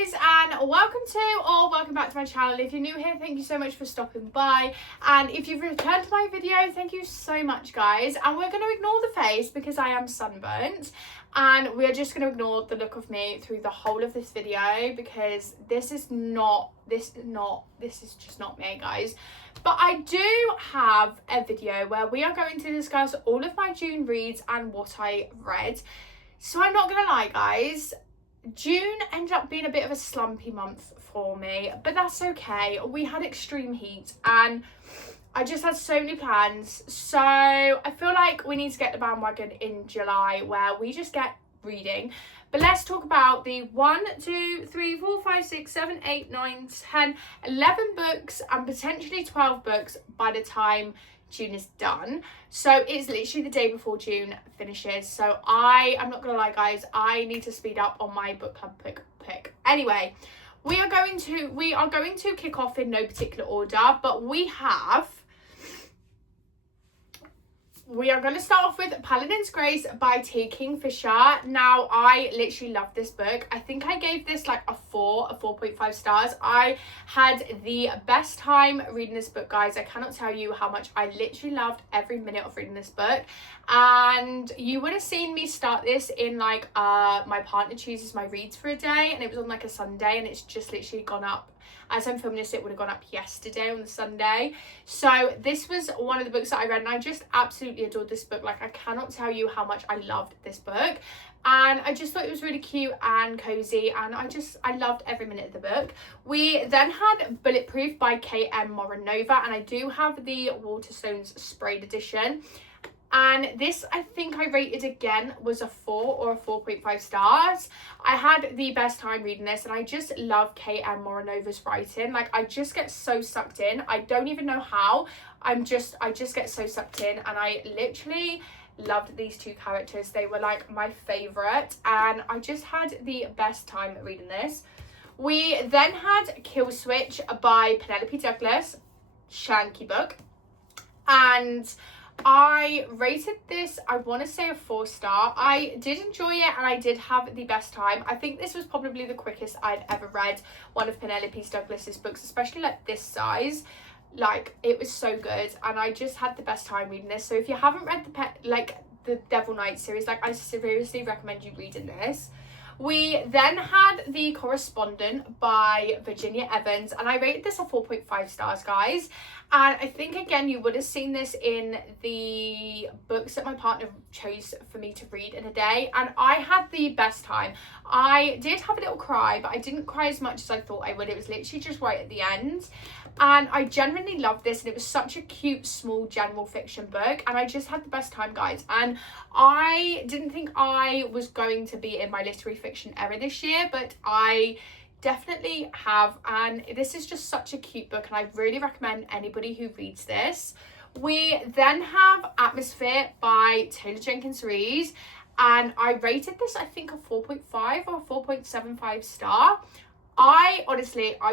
guys, and welcome back to my channel. If you're new here, thank you so much for stopping by, and if you've returned to my video, thank you so much, guys. And we're going to ignore the face because I am sunburnt, and we're just going to ignore the look of me through the whole of this video because this is just not me, guys. But I do have a video where we are going to discuss all of my June reads and what I read. So I'm not gonna lie, guys, June ended up being a bit of a slumpy month for me, but that's okay. We had extreme heat and I just had so many plans. So I feel like we need to get the bandwagon in July where we just get reading. But let's talk about the 1, 2, 3, 4, 5, 6, 7, 8, 9, 10, 11 books and potentially 12 books by the time June is done. So it's literally the day before June finishes. So I'm not gonna lie, guys, I need to speed up on my book club pick. Anyway, we are going to kick off in no particular order, but we are going to start off with Paladin's Grace by T. Kingfisher. Now, I literally love this book. I think I gave this like a 4.5 stars. I had the best time reading this book, guys. I cannot tell you how much I literally loved every minute of reading this book. And you would have seen me start this in like my partner chooses my reads for a day, and it was on like a Sunday, and it's just literally gone up. As I'm filming this, it would have gone up yesterday on the Sunday. So this was one of the books that I read, and I just absolutely adored this book. Like, I cannot tell you how much I loved this book. And I just thought it was really cute and cozy, and I loved every minute of the book. We then had Bulletproof by K.M. Moronova, and I do have the Waterstones Sprayed edition. And this, I think I rated again, was a 4 or a 4.5 stars. I had the best time reading this, and I just love K.M. Moranova's writing. Like, I just get so sucked in. I don't even know how. I just get so sucked in, and I literally loved these two characters. They were like my favourite, and I just had the best time reading this. We then had Kill Switch by Penelope Douglas, Shanky book, and I rated this, I want to say a 4 star. I did enjoy it and I did have the best time. I think this was probably the quickest I'd ever read one of Penelope Douglas's books, especially like this size. Like, it was so good, and I just had the best time reading this. So if you haven't read the Devil Knight series, like, I seriously recommend you reading this. We then had The Correspondent by Virginia Evans, and I rated this a 4.5 stars, guys. And I think, again, you would have seen this in the books that my partner chose for me to read in a day, and I had the best time. I did have a little cry, but I didn't cry as much as I thought I would. It was literally just right at the end. And I genuinely loved this, and it was such a cute, small, general fiction book, and I just had the best time, guys. And I didn't think I was going to be in my literary fiction era this year, but I definitely have, and this is just such a cute book, and I really recommend anybody who reads this. We then have Atmosphere by Taylor Jenkins Reid, and I rated this, I think, a 4.5 or a 4.75 star. I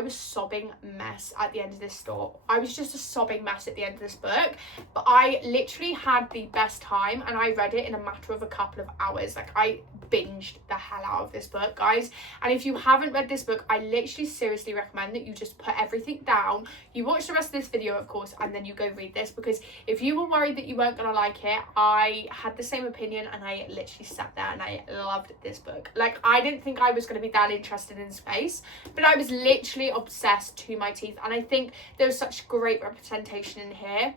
was sobbing mess at the end of this story. I was just a sobbing mess at the end of this book, but I literally had the best time, and I read it in a matter of a couple of hours. Like, I binged the hell out of this book, guys. And if you haven't read this book, I literally seriously recommend that you just put everything down, you watch the rest of this video, of course, and then you go read this, because if you were worried that you weren't gonna like it, I had the same opinion, and I literally sat there and I loved this book. Like, I didn't think I was gonna be that interested in space, but I was literally obsessed to my teeth, and I think there was such great representation in here,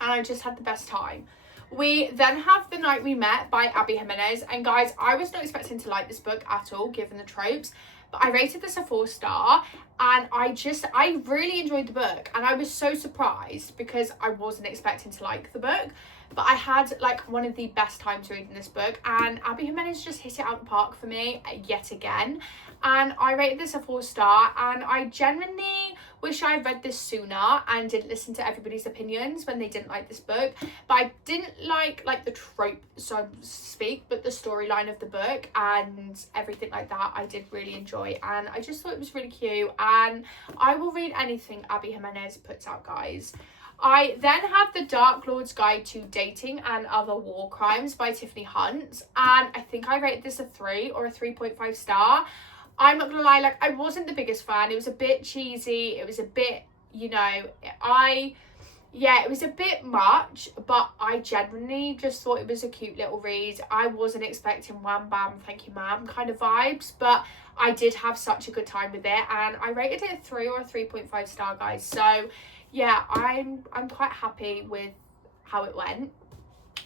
and I just had the best time. We then have The Night We Met by Abby Jimenez, and guys, I was not expecting to like this book at all given the tropes, but I rated this a 4 star, and I really enjoyed the book, and I was so surprised because I wasn't expecting to like the book, but I had like one of the best times reading this book, and Abby Jimenez just hit it out of the park for me yet again, and I rated this a 4 star, and I genuinely wish I read this sooner and didn't listen to everybody's opinions when they didn't like this book. But I didn't like the trope, so to speak, but the storyline of the book and everything like that I did really enjoy, and I just thought it was really cute, and I will read anything Abby Jimenez puts out, guys. I then have The Dark Lord's Guide to Dating and Other War Crimes by Tiffany Hunt, and I think I rated this a 3 or a 3.5 star. I'm not gonna lie, like, I wasn't the biggest fan. It was a bit cheesy. It was a bit, you know, it was a bit much, but I genuinely just thought it was a cute little read. I wasn't expecting wham bam thank you ma'am kind of vibes, but I did have such a good time with it, and I rated it a 3 or a 3.5 star, guys. So yeah, I'm quite happy with how it went.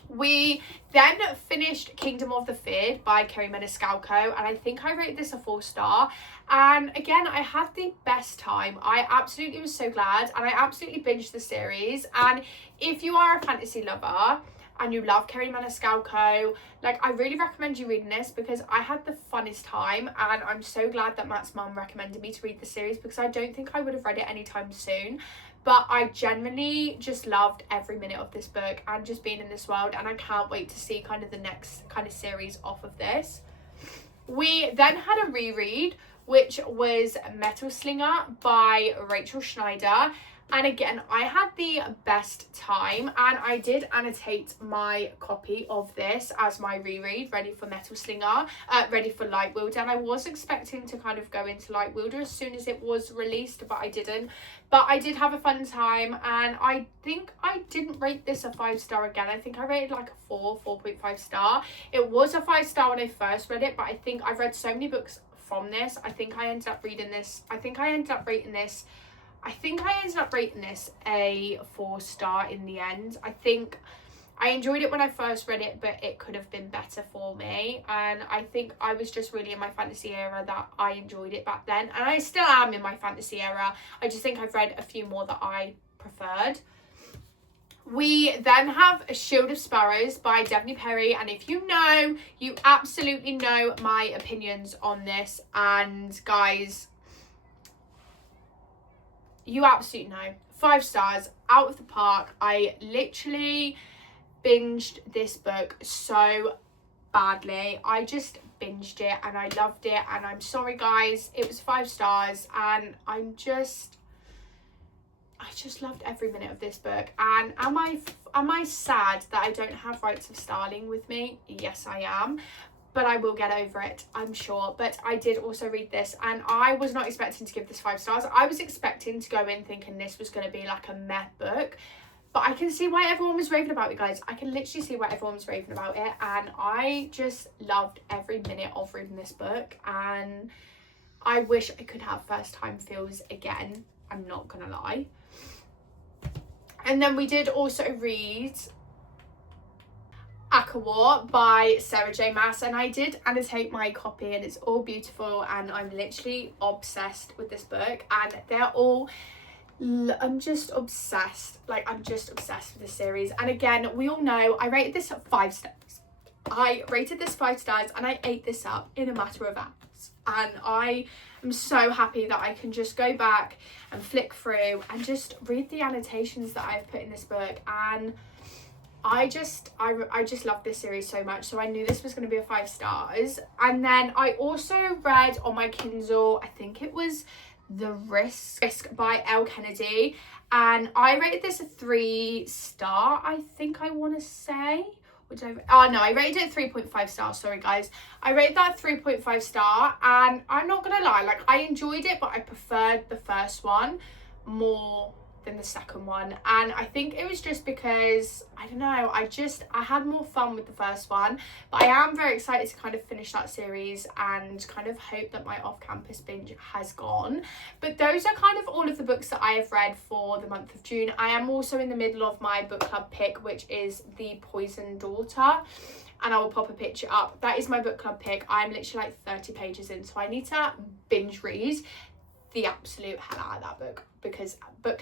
We then finished Kingdom of the Feared by Kerry Maniscalco, and I think I rated this a 4 star. And again, I had the best time. I absolutely was so glad, and I absolutely binged the series. And if you are a fantasy lover and you love Kerry Maniscalco, like, I really recommend you reading this, because I had the funnest time, and I'm so glad that Matt's mum recommended me to read the series, because I don't think I would have read it anytime soon. But I genuinely just loved every minute of this book and just being in this world, and I can't wait to see kind of the next kind of series off of this. We then had a reread, which was Metal Slinger by Rachel Schneider. And again, I had the best time, and I did annotate my copy of this as my reread, ready for Metal Slinger, ready for Light Wielder. And I was expecting to kind of go into Light Wielder as soon as it was released, but I didn't. But I did have a fun time, and I think I didn't rate this a 5 star again. I think I rated like a 4.5 star. It was a 5 star when I first read it, but I think I've read so many books from this. I think I ended up rating this a 4 star in the end. I think I enjoyed it when I first read it, but it could have been better for me. And I think I was just really in my fantasy era that I enjoyed it back then. And I still am in my fantasy era. I just think I've read a few more that I preferred. We then have A Shield of Sparrows by Devney Perry, and if you know, you absolutely know my opinions on this, and guys, you absolutely know. 5 stars, out of the park. I literally binged this book so badly. I just binged it and I loved it, and I'm sorry guys, it was 5 stars, and I just loved every minute of this book. And am I sad that I don't have Rights of Starling with me? Yes, I am. But I will get over it, I'm sure. But I did also read this, and I was not expecting to give this 5 stars. I was expecting to go in thinking this was going to be like a meh book. But I can see why everyone was raving about it, guys. I can literally see why everyone was raving about it. And I just loved every minute of reading this book. And I wish I could have first time feels again. I'm not going to lie. And then we did also read Akawar by Sarah J Maas, and I did annotate my copy, and it's all beautiful, and I'm literally obsessed with this book, and they're all, I'm just obsessed, like I'm just obsessed with this series. And again, we all know I rated this at 5 stars. I rated this 5 stars and I ate this up in a matter of hours, and I am so happy that I can just go back and flick through and just read the annotations that I've put in this book. And I just love this series so much, so I knew this was going to be a 5 stars. And then I also read on my Kindle, I think it was The Risk by Elle Kennedy, and I rated this a 3 star, I think I want to say. I rated it 3.5 stars, sorry guys. I rated that 3.5 star, and I'm not gonna lie, like I enjoyed it, but I preferred the first one more than the second one. And I think it was just because, I don't know, I had more fun with the first one. But I am very excited to kind of finish that series and kind of hope that my off-campus binge has gone. But those are kind of all of the books that I have read for the month of June. I am also in the middle of my book club pick, which is The Poisoned Daughter, and I will pop a picture up. That is my book club pick. I'm literally like 30 pages in, so I need to binge read the absolute hell out of that book, because book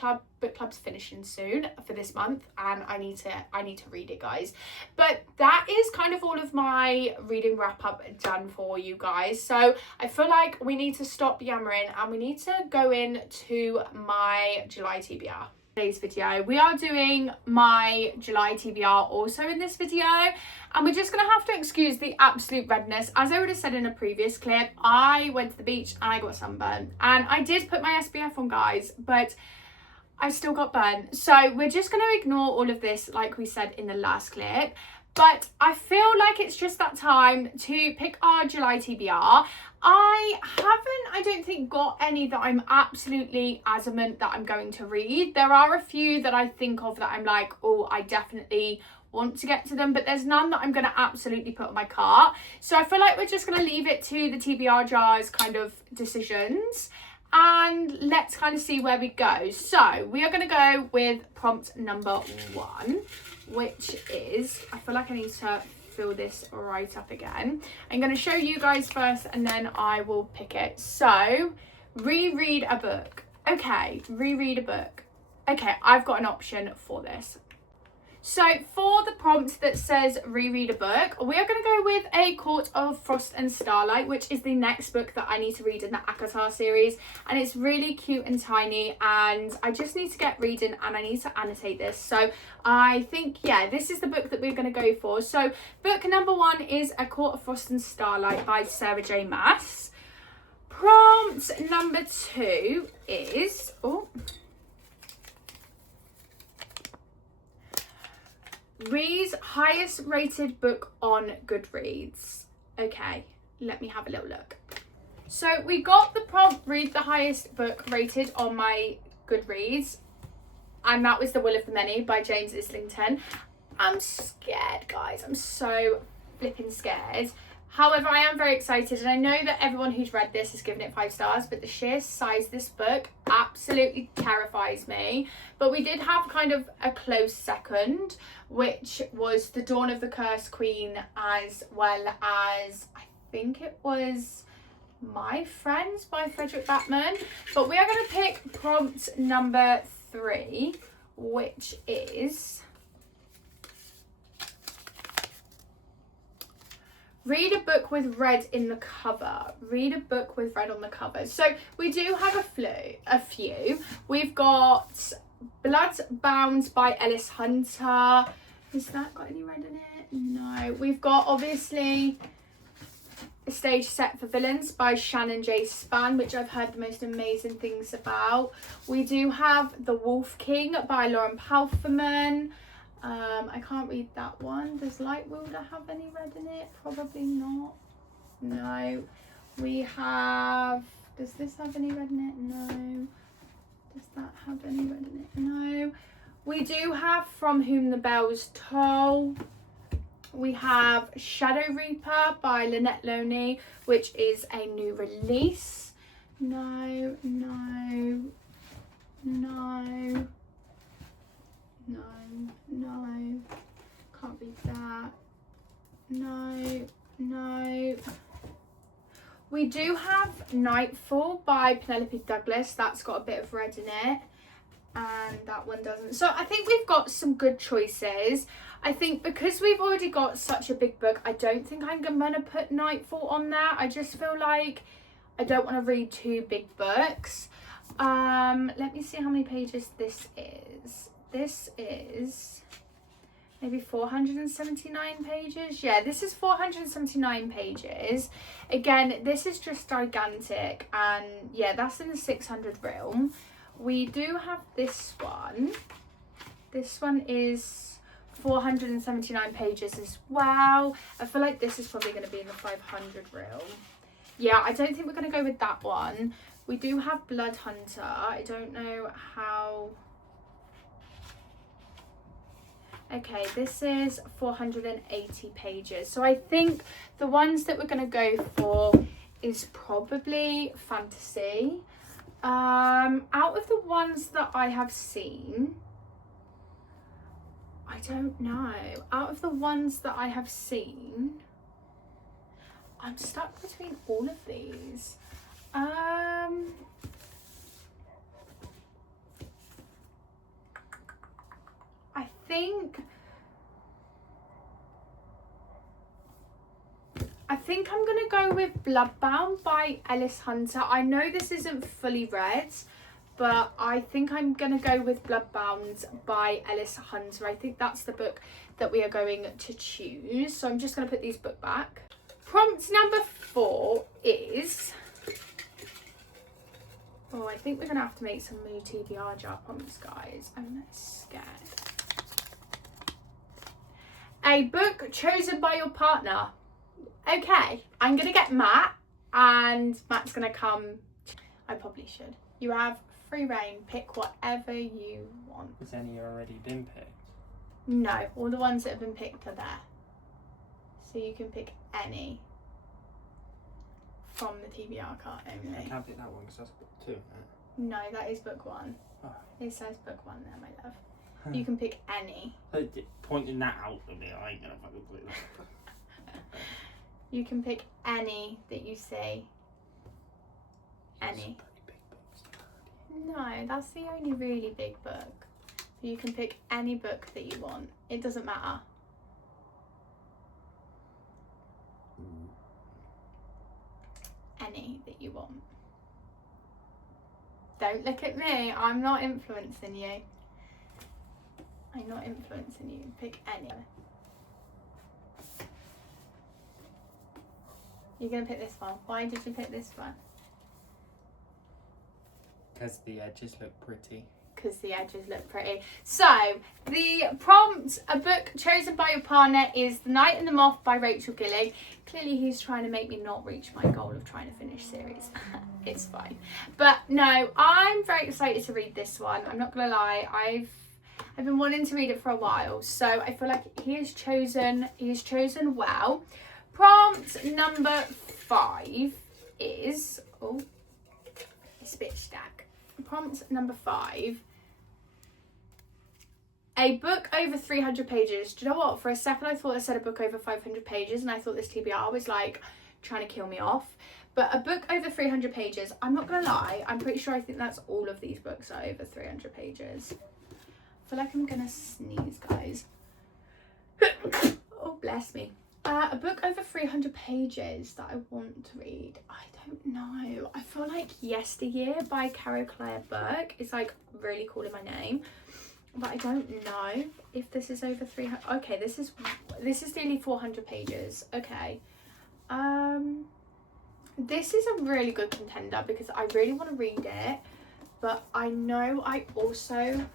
club's finishing soon for this month, and I need to read it, guys. But that is kind of all of my reading wrap up done for you guys, so I feel like we need to stop yammering and we need to go into my July TBR. Today's video, we are doing my July TBR also in this video, and we're just gonna have to excuse the absolute redness. As I would have said in a previous clip, I went to the beach and I got sunburned, and I did put my SPF on, guys, but I still got burnt. So we're just gonna ignore all of this like we said in the last clip. But I feel like it's just that time to pick our July TBR. I have don't think got any that I'm absolutely adamant that I'm going to read. There are a few that I think of that I'm like, oh, I definitely want to get to them, but there's none that I'm going to absolutely put on my cart. So I feel like we're just going to leave it to the TBR jars kind of decisions, and let's kind of see where we go. So we are going to go with prompt number 1, which is, I feel like I need to fill this right up again. I'm going to show you guys first and then I will pick it. So reread a book. Okay, reread a book. Okay, I've got an option for this. So for the prompt that says reread a book, we are going to go with A Court of Frost and Starlight, which is the next book that I need to read in the ACOTAR series. And it's really cute and tiny, and I just need to get reading and I need to annotate this. So I think, yeah, this is the book that we're going to go for. So book number 1 is A Court of Frost and Starlight by Sarah J. Maas. Prompt number 2 is... Read's highest rated book on Goodreads. Okay, let me have a little look. So we got the prompt, read the highest book rated on my Goodreads, and that was The Will of the Many by James Islington. I'm scared, guys. I'm so flipping scared. However, I am very excited, and I know that everyone who's read this has given it 5 stars, but the sheer size of this book absolutely terrifies me. But we did have kind of a close second, which was The Dawn of the Cursed Queen, as well as, I think it was My Friends by Frederick Bateman. But we are going to pick prompt number 3, which is... read a book with red in the cover. Read a book with red on the cover. So we do have a few. We've got Bloodbound by Ellis Hunter. Has that got any red in it? No. We've got, obviously, A Stage Set for Villains by Shannon J. Spann, which I've heard the most amazing things about. We do have The Wolf King by Lauren Palferman. I can't read that one. Does Lightwilder have any red in it? Probably not. No. We have... does this have any red in it? No. Does that have any red in it? No. We do have From Whom the Bells Toll. We have Shadow Reaper by Lynette Loney, which is a new release. No, no, no. No, can't read that. No, no. We do have Nightfall by Penelope Douglas. That's got a bit of red in it, and that one doesn't. So I think we've got some good choices. I think because we've already got such a big book, I don't think I'm gonna put Nightfall on there. I just feel like I don't want to read 2 big books. Let me see how many pages this is. This is maybe 479 pages. Yeah, this is 479 pages. Again, this is just gigantic, and yeah, that's in the 600 realm. We do have this one. This one is 479 pages as well. I feel like this is probably going to be in the 500 realm. Yeah, I don't think we're going to go with that one. We do have Blood Hunter. I don't know how... okay, this is 480 pages. So I think the ones that we're going to go for is probably fantasy. Out of the ones that I have seen, I don't know. Out of the ones that I have seen, I'm stuck between all of these. I think I'm gonna go with Bloodbound by Ellis Hunter. I know this isn't fully read, but I think I'm gonna go with Bloodbound by Ellis Hunter. I think that's the book that we are going to choose. So I'm just gonna put these book back. Prompt number 4 is... oh, I think we're gonna have to make some new TBR jar prompts, guys. I'm scared. A book chosen by your partner. Okay, I'm gonna get Matt, and Matt's gonna come I probably should. You have free reign. Pick whatever you want. Has any already been picked? No, all the ones that have been picked are there. So you can pick any from the TBR cart only. I can't pick that one because that's book 2, isn't it? No, that is book 1. Oh. It says book 1 there, my love. You can pick any. Pointing that out to me, I ain't gonna fucking play that. You can pick any that you see. Any. No, that's the only really big book. You can pick any book that you want. It doesn't matter. Any that you want. Don't look at me. I'm not influencing you. I'm not influencing you. Pick any. You're going to pick this one. Why did you pick this one? Because the edges look pretty. Because the edges look pretty. So, the prompt, a book chosen by your partner, is The Knight and the Moth by Rachel Gillig. Clearly he's trying to make me not reach my goal of trying to finish series. It's fine. But no, I'm very excited to read this one. I'm not going to lie. I've been wanting to read it for a while. So I feel like he has chosen well. Prompt number 5 is... Oh, it's a bit stack. Prompt number 5. A book over 300 pages. Do you know what? For a second I thought I said a book over 500 pages and I thought this TBR was like trying to kill me off. But a book over 300 pages, I'm not going to lie, I'm pretty sure I think that's all of these books are over 300 pages. I feel like I'm going to sneeze, guys. Oh, bless me. A book over 300 pages that I want to read. I don't know. I feel like Yesteryear by Caro Claire Burke is like really calling my name. But I don't know if this is over 300. Okay, this is nearly 400 pages. Okay. This is a really good contender because I really want to read it. But I know I also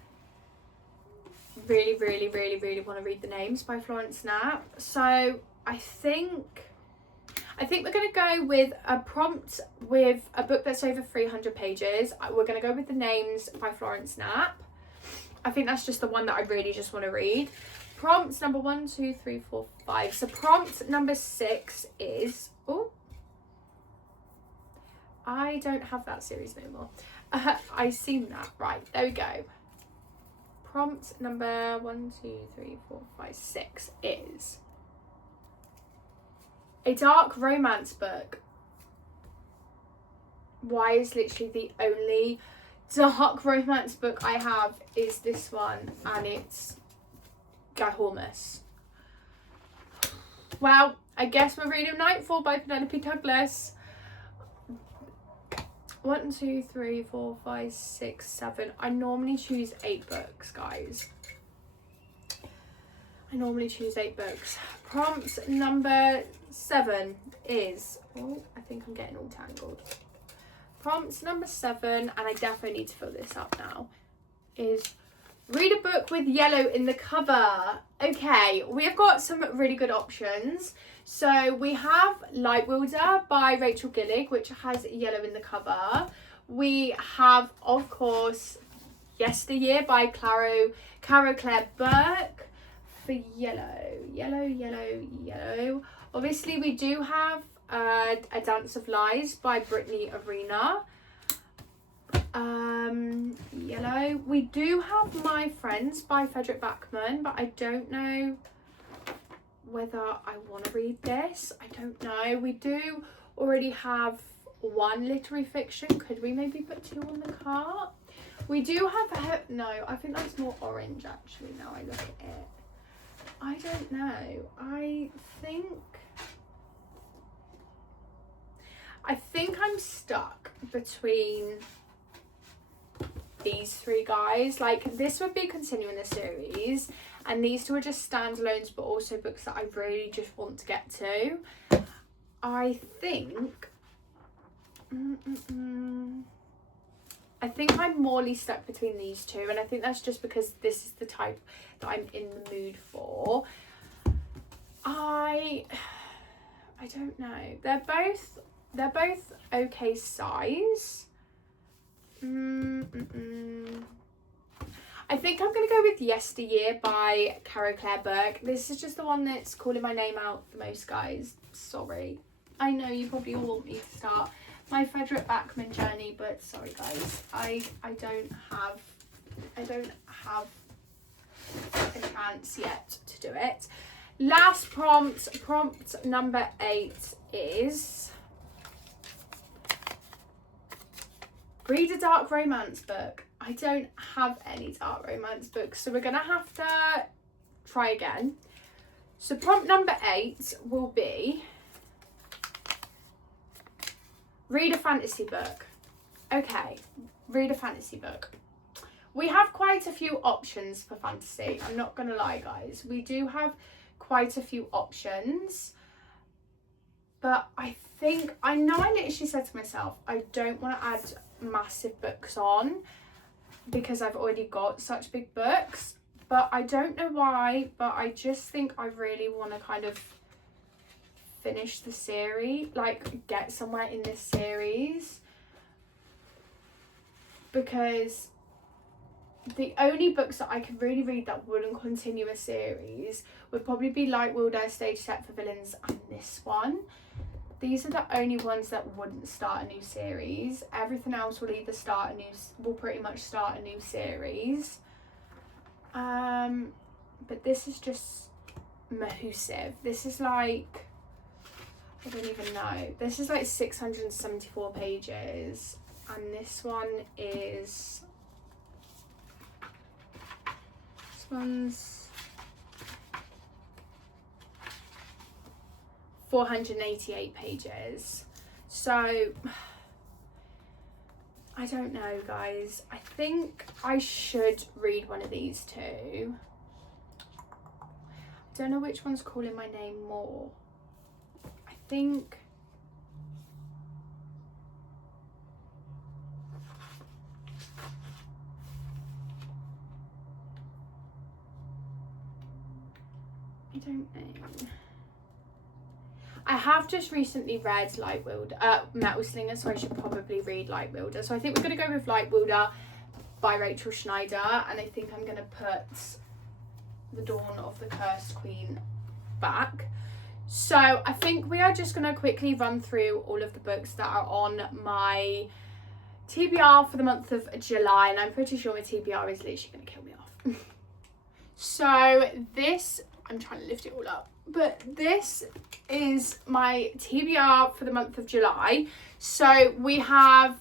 really want to read The Names by Florence Knapp. So I think we're going to go with a prompt with a book that's over 300 pages. We're going to go with The Names by Florence Knapp. I think that's just the one that I really just want to read. Prompts number 1, 2, 3, 4, 5. So prompt number 6 is... Oh, I don't have that series no more. I've seen that. Right, there we go. Prompt number 1, 2, 3, 4, 5, 6 is... a dark romance book. Why is literally the only dark romance book I have is this one, and it's Guy Hormus. Well, I guess we're reading Nightfall by Penelope Douglas. 1, 2, 3, 4, 5, 6, 7. I normally choose 8 books, guys. I normally choose 8 books. Prompt number 7 is... Oh, I think I'm getting all tangled. Prompt number 7, and I definitely need to fill this up now, is read a book with yellow in the cover. Okay, we have got some really good options. So we have Lightwielder by Rachel Gillig, which has yellow in the cover. We have, of course, Yesteryear by Caro Claire Burke for yellow. Obviously, we do have A Dance of Lies by Brittany Arena. Yellow. We do have My Friends by Frederick Backman, but I don't know whether I want to read this. I don't know. We do already have 1 literary fiction. Could we maybe put 2 on the cart? We do have no, I think that's more orange actually now I look at it. I don't know. I think I'm stuck between these 3 guys. Like, this would be continuing the series, and these 2 are just standalones, but also books that I really just want to get to. I think I'm morely stuck between these 2, and I think that's just because this is the type that I'm in the mood for. I don't know. They're both okay size. I think I'm going to go with Yesteryear by Caro Claire Burke. This is just the one that's calling my name out the most, guys. Sorry. I know you probably all want me to start my Frederick Backman journey, but sorry, guys. I don't have a chance yet to do it. Last prompt number 8 is read a dark romance book. I don't have any dark romance books, so we're gonna have to try again. So prompt number 8 will be read a fantasy book. Okay, read a fantasy book. We have quite a few options for fantasy. I'm not gonna lie, guys. We do have quite a few options, but I know I literally said to myself, I don't want to add massive books on because I've already got such big books, but I don't know why, but I just think I really want to kind of finish the series, like get somewhere in this series, because the only books that I could really read that wouldn't continue a series would probably be Light Wilder, Stage Set for Villains, and this one. These are the only ones that wouldn't start a new series. Everything else will either will pretty much start a new series. But this is just massive. This is like, I don't even know. This is like 674 pages. And this one is, this one's 488 pages. So I don't know, guys. I think I should read one of these two. I don't know which one's calling my name more. I think I don't know. I have just recently read Metal Slinger, so I should probably read Light Wilder. So I think we're going to go with Light Wilder by Rachel Schneider, and I think I'm going to put The Dawn of the Cursed Queen back. So I think we are just going to quickly run through all of the books that are on my TBR for the month of July, and I'm pretty sure my TBR is literally going to kill me off. So this, I'm trying to lift it all up, but this is my TBR for the month of July. So we have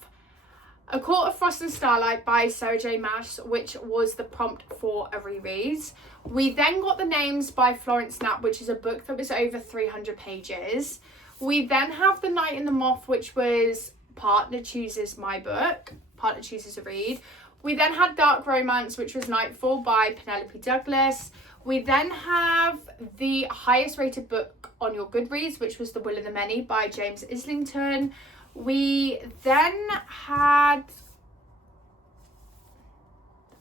A Court of Frost and Starlight by Sarah J Maas, which was the prompt for a reread. We then got The Names by Florence Knapp, which is a book that was over 300 pages. We then have The Night and the Moth, which was Partner Chooses My book, Partner Chooses a Read. We then had Dark Romance, which was Nightfall by Penelope Douglas. We then have the highest rated book on your Goodreads, which was The Will of the Many by James Islington. We then had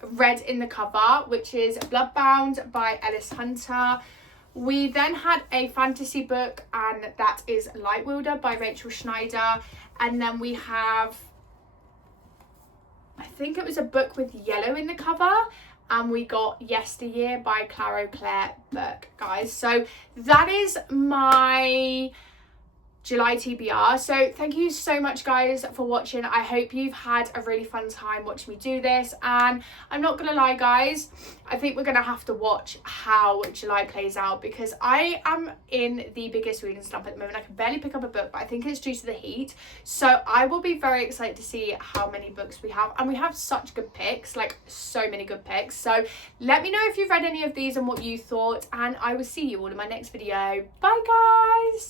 Red in the Cover, which is Bloodbound by Ellis Hunter. We then had a fantasy book, and that is Light Wilder by Rachel Schneider. And then we have, I think it was a book with yellow in the cover, and we got Yesteryear by Caro Claire Burke, guys. So that is my July TBR. So thank you so much, guys, for watching. I hope you've had a really fun time watching me do this, and I'm not gonna lie, guys, I think we're gonna have to watch how July plays out, because I am in the biggest reading slump at the moment. I can barely pick up a book, but I think it's due to the heat. So I will be very excited to see how many books we have, and we have such good picks, like so many good picks. So let me know if you've read any of these and what you thought, and I will see you all in my next video. Bye, guys.